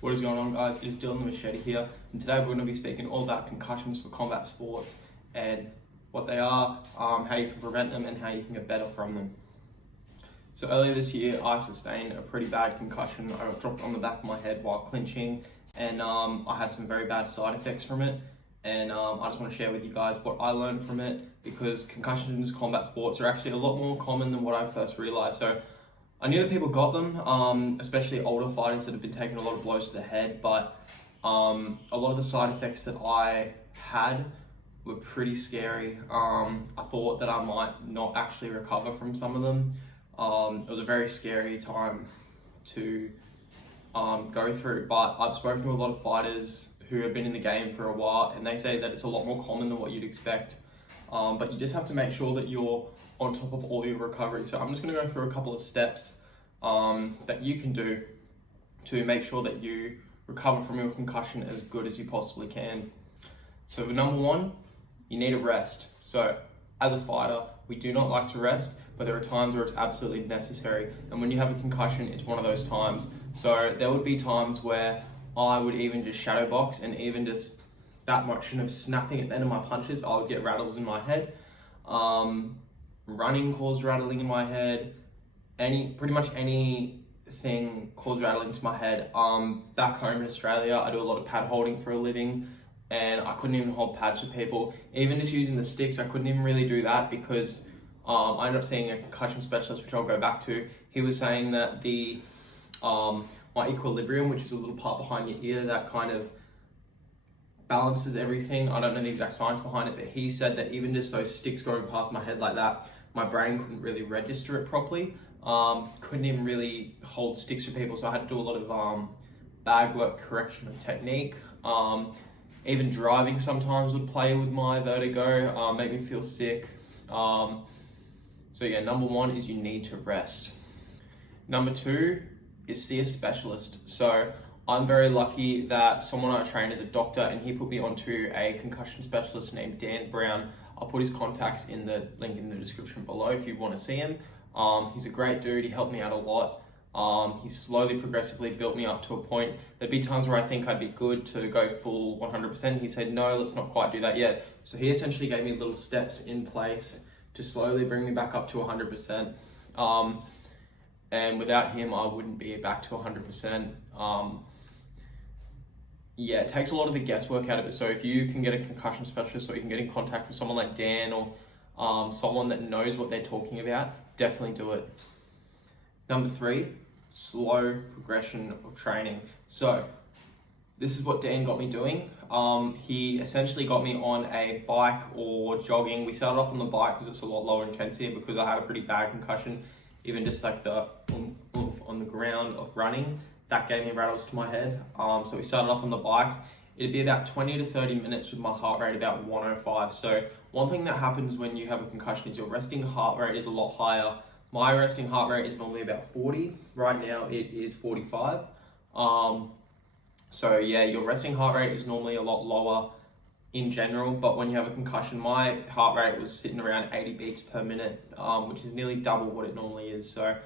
What is going on, guys? It is Dylan the Machete here, and today we're going to be speaking all about concussions for combat sports and what they are, how you can prevent them, and how you can get better from them. So earlier this year, I sustained a pretty bad concussion. I got dropped on the back of my head while clinching, and I had some very bad side effects from it. And I just want to share with you guys what I learned from it, because concussions in combat sports are actually a lot more common than what I first realized. So I knew that people got them, especially older fighters that have been taking a lot of blows to the head, but a lot of the side effects that I had were pretty scary. I thought that I might not actually recover from some of them. It was a very scary time to go through, but I've spoken to a lot of fighters who have been in the game for a while, and they say that it's a lot more common than what you'd expect. But you just have to make sure that you're on top of all your recovery. So I'm just going to go through a couple of steps that you can do to make sure that you recover from your concussion as good as you possibly can. So number one, you need a rest. So as a fighter, we do not like to rest, but there are times where it's absolutely necessary. And when you have a concussion, it's one of those times. So there would be times where I would even just shadow box, and even just that motion of snapping at the end of my punches, I would get rattles in my head. Running caused rattling in my head. Pretty much anything caused rattling to my head. Back home in Australia, I do a lot of pad holding for a living, and I couldn't even hold pads for people. Even just using the sticks, I couldn't even really do that because I ended up seeing a concussion specialist, which I'll go back to. He was saying that my equilibrium, which is a little part behind your ear that kind of balances everything. I don't know the exact science behind it, but he said that even just those sticks going past my head like that, my brain couldn't really register it properly. Couldn't even really hold sticks for people, so I had to do a lot of bag work, correction of technique. Even driving sometimes would play with my vertigo, make me feel sick. So yeah, number one is you need to rest. Number two is see a specialist. So I'm very lucky that someone I trained as a doctor, and he put me onto a concussion specialist named Dan Brown. I'll put his contacts in the link in the description below if you want to see him. He's a great dude. He helped me out a lot. He slowly, progressively built me up to a point. There'd be times where I think I'd be good to go full 100%. He said, no, let's not quite do that yet. So he essentially gave me little steps in place to slowly bring me back up to 100%. And without him, I wouldn't be back to 100%. Yeah, it takes a lot of the guesswork out of it. So if you can get a concussion specialist, or you can get in contact with someone like Dan, or someone that knows what they're talking about, definitely do it. Number three, slow progression of training. So this is what Dan got me doing. He essentially got me on a bike or jogging. We started off on the bike because it's a lot lower intensity, because I had a pretty bad concussion. Even just like the oomph on the ground of running, that gave me rattles to my head. So we started off on the bike. It'd be about 20 to 30 minutes with my heart rate about 105. So one thing that happens when you have a concussion is your resting heart rate is a lot higher. My resting heart rate is normally about 40. Right now it is 45. So yeah, your resting heart rate is normally a lot lower in general, but when you have a concussion, my heart rate was sitting around 80 beats per minute, which is nearly double what it normally is. So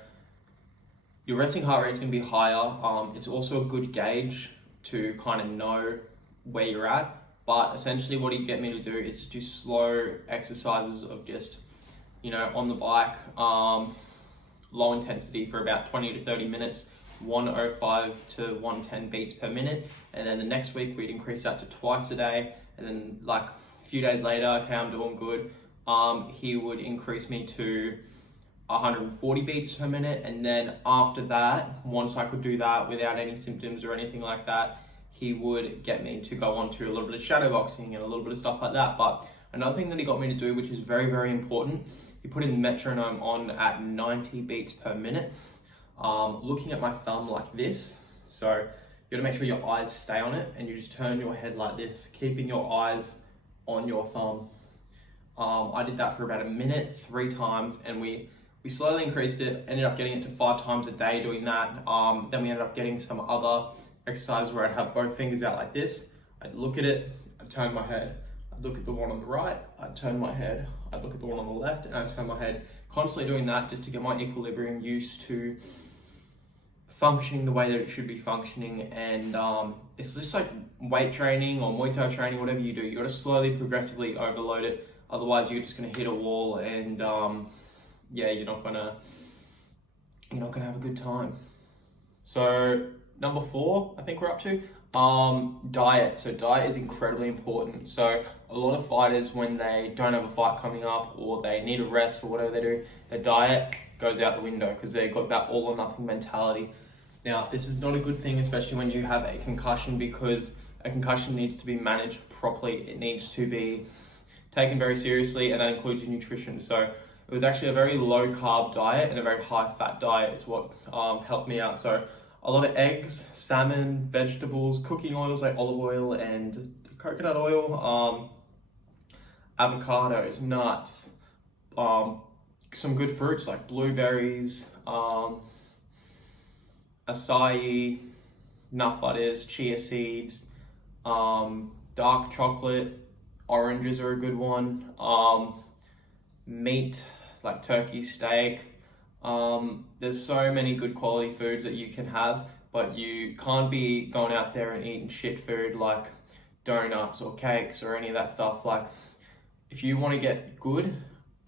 your resting heart rate is going to be higher. It's also a good gauge to kind of know where you're at, but essentially what he get me to do is do slow exercises of just, on the bike, low intensity for about 20 to 30 minutes, 105 to 110 beats per minute. And then the next week we'd increase that to twice a day. And then like a few days later, okay, I'm doing good. He would increase me to 140 beats per minute. And then after that, once I could do that without any symptoms or anything like that, he would get me to go on to a little bit of shadow boxing and a little bit of stuff like that. But another thing that he got me to do, which is very, very important, he put in metronome on at 90 beats per minute, looking at my thumb like this. So you gotta make sure your eyes stay on it, and you just turn your head like this, keeping your eyes on your thumb. I did that for about a minute, 3 times, and we slowly increased it, ended up getting it to 5 times a day doing that. Then we ended up getting some other exercises where I'd have both fingers out like this. I'd look at it, I'd turn my head. I'd look at the one on the right, I'd turn my head. I'd look at the one on the left, and I'd turn my head. Constantly doing that just to get my equilibrium used to functioning the way that it should be functioning. And it's just like weight training or Muay Thai training, whatever you do, you got to slowly, progressively overload it. Otherwise, you're just going to hit a wall, and yeah, you're not gonna have a good time. So number 4, I think we're up to diet. So diet is incredibly important. So a lot of fighters, when they don't have a fight coming up or they need a rest or whatever they do, their diet goes out the window because they've got that all or nothing mentality. Now, this is not a good thing, especially when you have a concussion, because a concussion needs to be managed properly. It needs to be taken very seriously, and that includes your nutrition. So it was actually a very low carb diet and a very high fat diet is what helped me out. So a lot of eggs, salmon, vegetables, cooking oils like olive oil and coconut oil, avocados, nuts, some good fruits like blueberries, acai, nut butters, chia seeds, dark chocolate, oranges are a good one, meat like turkey, steak. There's so many good quality foods that you can have, but you can't be going out there and eating shit food like donuts or cakes or any of that stuff. Like, if you want to get good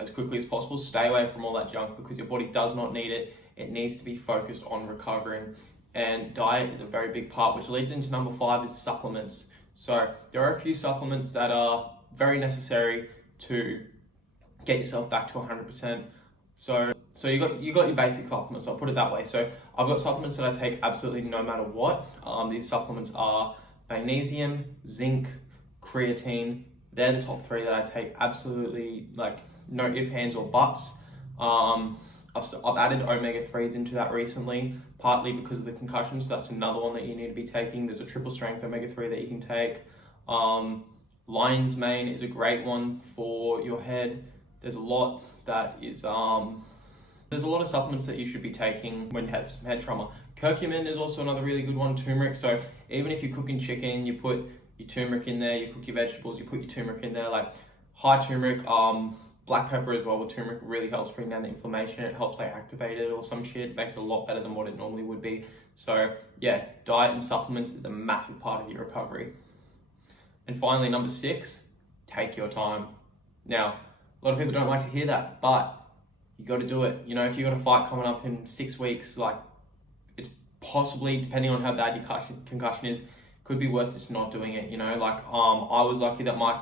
as quickly as possible, stay away from all that junk, because your body does not need it. It needs to be focused on recovering, and diet is a very big part, which leads into number 5 is supplements. So there are a few supplements that are very necessary to get yourself back to 100%. So you got your basic supplements, I'll put it that way. So I've got supplements that I take absolutely no matter what. These supplements are magnesium, zinc, creatine. They're the top 3 that I take absolutely, like, no ifs, ands or buts. I've added omega-3s into that recently, partly because of the concussions. So that's another one that you need to be taking. There's a triple strength omega-3 that you can take. Lion's mane is a great one for your head. There's a lot that is, there's a lot of supplements that you should be taking when you have some head trauma. Curcumin is also another really good one, turmeric. So even if you're cooking chicken, you put your turmeric in there, you cook your vegetables, you put your turmeric in there, like high turmeric, black pepper as well, with turmeric really helps bring down the inflammation. It helps like activate it or some shit. It makes it a lot better than what it normally would be. So yeah, diet and supplements is a massive part of your recovery. And finally, number 6, take your time. Now, a lot of people don't like to hear that, but you got to do it. You know, if you got a fight coming up in 6 weeks, like, it's possibly, depending on how bad your concussion is, could be worth just not doing it. You know, like, I was lucky that my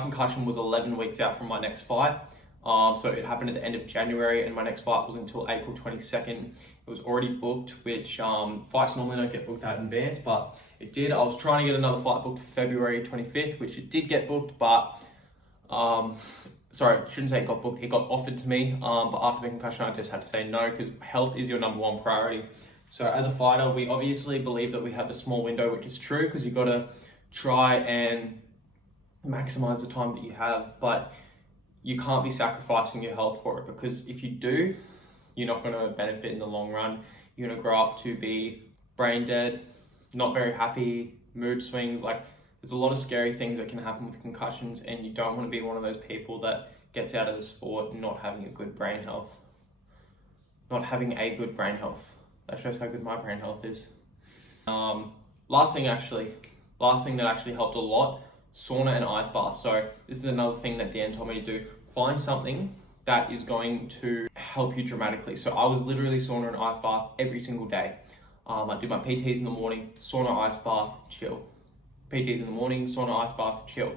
concussion was 11 weeks out from my next fight. So it happened at the end of January, and my next fight was until April 22nd. It was already booked, which fights normally don't get booked out in advance, but it did. I was trying to get another fight booked for February 25th, which it did get booked, but sorry, I shouldn't say it got booked, it got offered to me, but after the concussion I just had to say no, because health is your number 1 priority. So as a fighter, we obviously believe that we have a small window, which is true, because you've got to try and maximize the time that you have, but you can't be sacrificing your health for it, because if you do, you're not going to benefit in the long run. You're going to grow up to be brain dead, not very happy, mood swings. Like, there's a lot of scary things that can happen with concussions, and you don't want to be one of those people that gets out of the sport not having a good brain health. Not having a good brain health. That shows how good my brain health is. Last thing that actually helped a lot, sauna and ice bath. So this is another thing that Dan told me to do. Find something that is going to help you dramatically. So I was literally sauna and ice bath every single day. I do my PTs in the morning, sauna, ice bath, chill. PTs in the morning, sauna, ice bath, chill.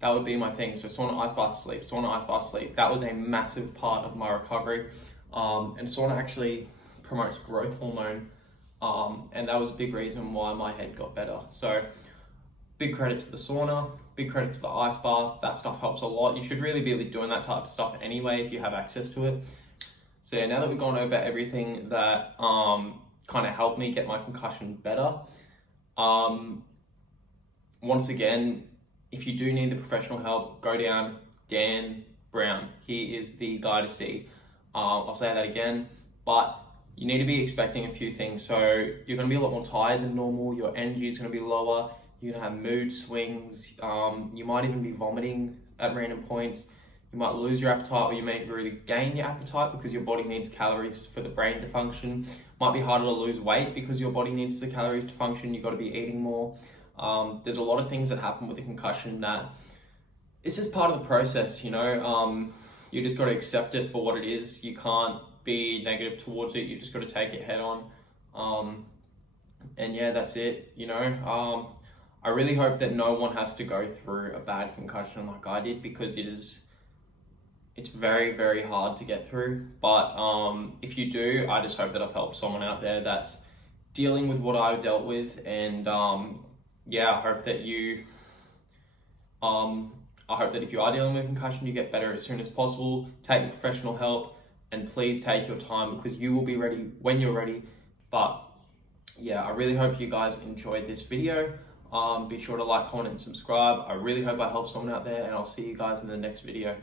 That would be my thing. So sauna, ice bath, sleep. Sauna, ice bath, sleep. That was a massive part of my recovery. And sauna actually promotes growth hormone. And that was a big reason why my head got better. So big credit to the sauna, big credit to the ice bath. That stuff helps a lot. You should really be doing that type of stuff anyway if you have access to it. So yeah, now that we've gone over everything that kind of helped me get my concussion better, once again, if you do need the professional help, go down Dan Brown. He is the guy to see. I'll say that again, but you need to be expecting a few things. So you're going to be a lot more tired than normal. Your energy is going to be lower. You're going to have mood swings. You might even be vomiting at random points. You might lose your appetite, or you may really gain your appetite because your body needs calories for the brain to function. Might be harder to lose weight because your body needs the calories to function. You've got to be eating more. There's a lot of things that happen with a concussion that it's just part of the process, you know. You just got to accept it for what it is. You can't be negative towards it. You just got to take it head on. And yeah, that's it, you know. I really hope that no one has to go through a bad concussion like I did, because it's very, very hard to get through. But if you do, I just hope that I've helped someone out there that's dealing with what I dealt with. And yeah, I hope that if you are dealing with a concussion, you get better as soon as possible. Take professional help, and please take your time, because you will be ready when you're ready. But yeah, I really hope you guys enjoyed this video. Be sure to like, comment, and subscribe. I really hope I helped someone out there, and I'll see you guys in the next video.